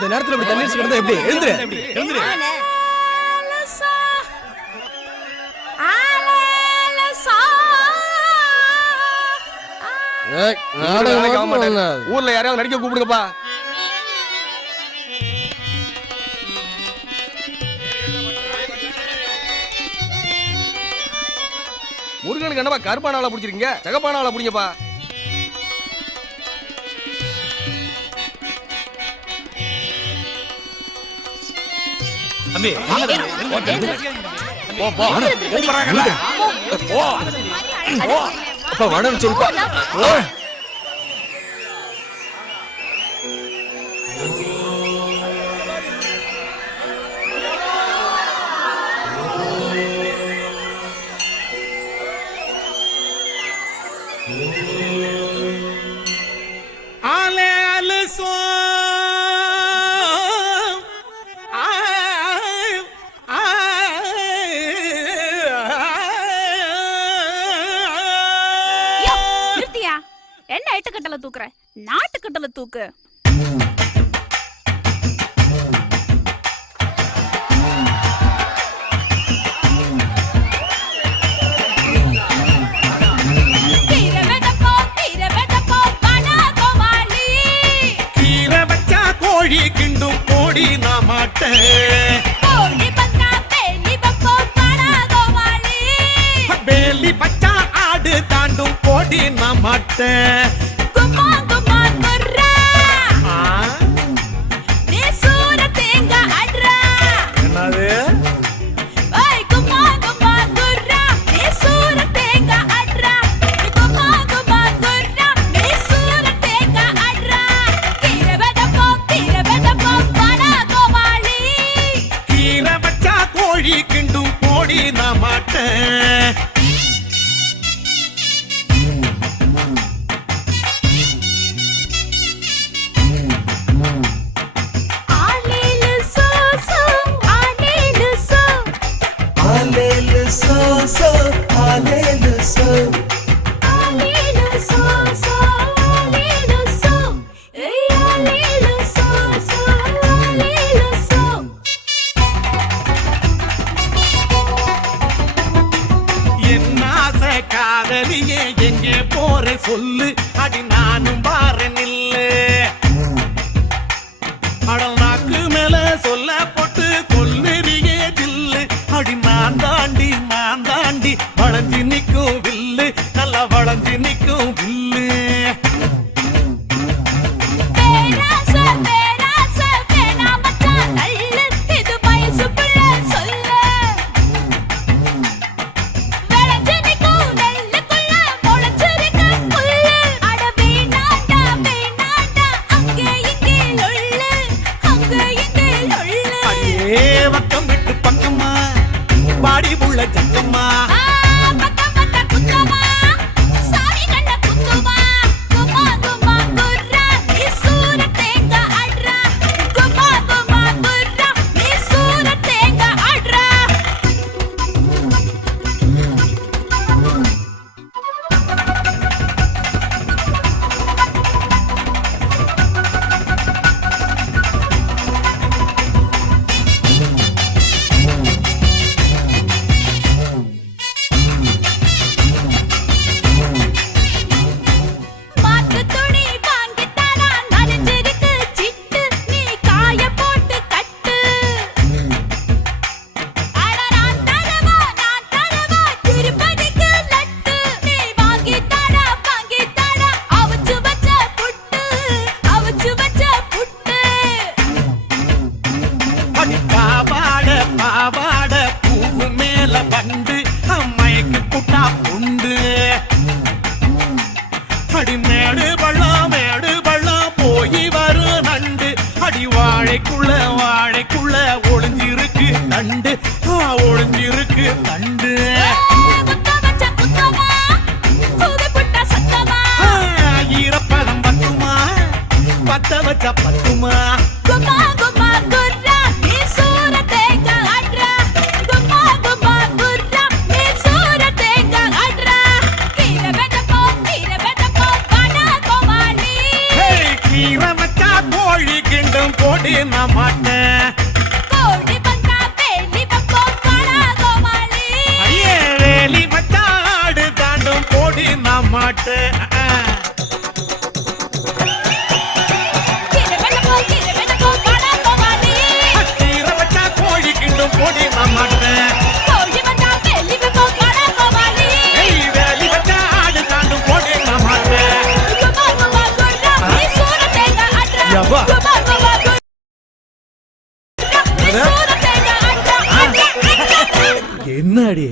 இந்த நேரத்துல இப்படி தண்ணி கிடந்தா எப்படி? எழுந்துரு. எழுந்துரு. ஊர்ல யாரையாவது நடிக்க கூப்பிடுங்கப்பா. முருகனுக்கு என்னப்பா கருப்பான ஆளா பிடிச்சிருக்கீங்க? சகப்பான ஆளா பிடிங்கப்பா. தம்பி போ போ. கூப்பிடுறாங்கடா போ. போ. அப்பா வேணும்னு சொல்லுப்பா போ. Thank you. தூக்கு. கோழி கிண்டும் கோடி நான் மாட்டேன். வேலி பச்சா ஆடு தாண்டும் கோடி நான் மாட்டேன். சொல்லு. அடி நானும் பாரு நில்லு. அடம் நாக்கு மேல சொல்ல போட்டு கொல்லுறியே தில்லு. அடி நான் தாண்டி நான் தாண்டி வளைஞ்சி நிற்கும் வில்லு. நல்லா வளைஞ்சி நிற்கும் வில்லு. முள்ள ஜங்கம்மா கூட்டா உண்டு. அடிமேடு பள்ளம் மேடு பள்ளம் போய் வரும் நண்டு. அடி வாழைக்குள்ள வாழைக்குள்ள ஒளிஞ்சிருக்கு நண்டு. ஒளிஞ்சிருக்கு நண்டு. ஈரப்பதம் பத்துமா? பத்த வச்ச பத்துமா? குமா குமா யாரும் போட்டி நான் மாட்டேன். வேலி வச்சாடு தாண்டும் போடி மாட்டேன். முன்னாடி.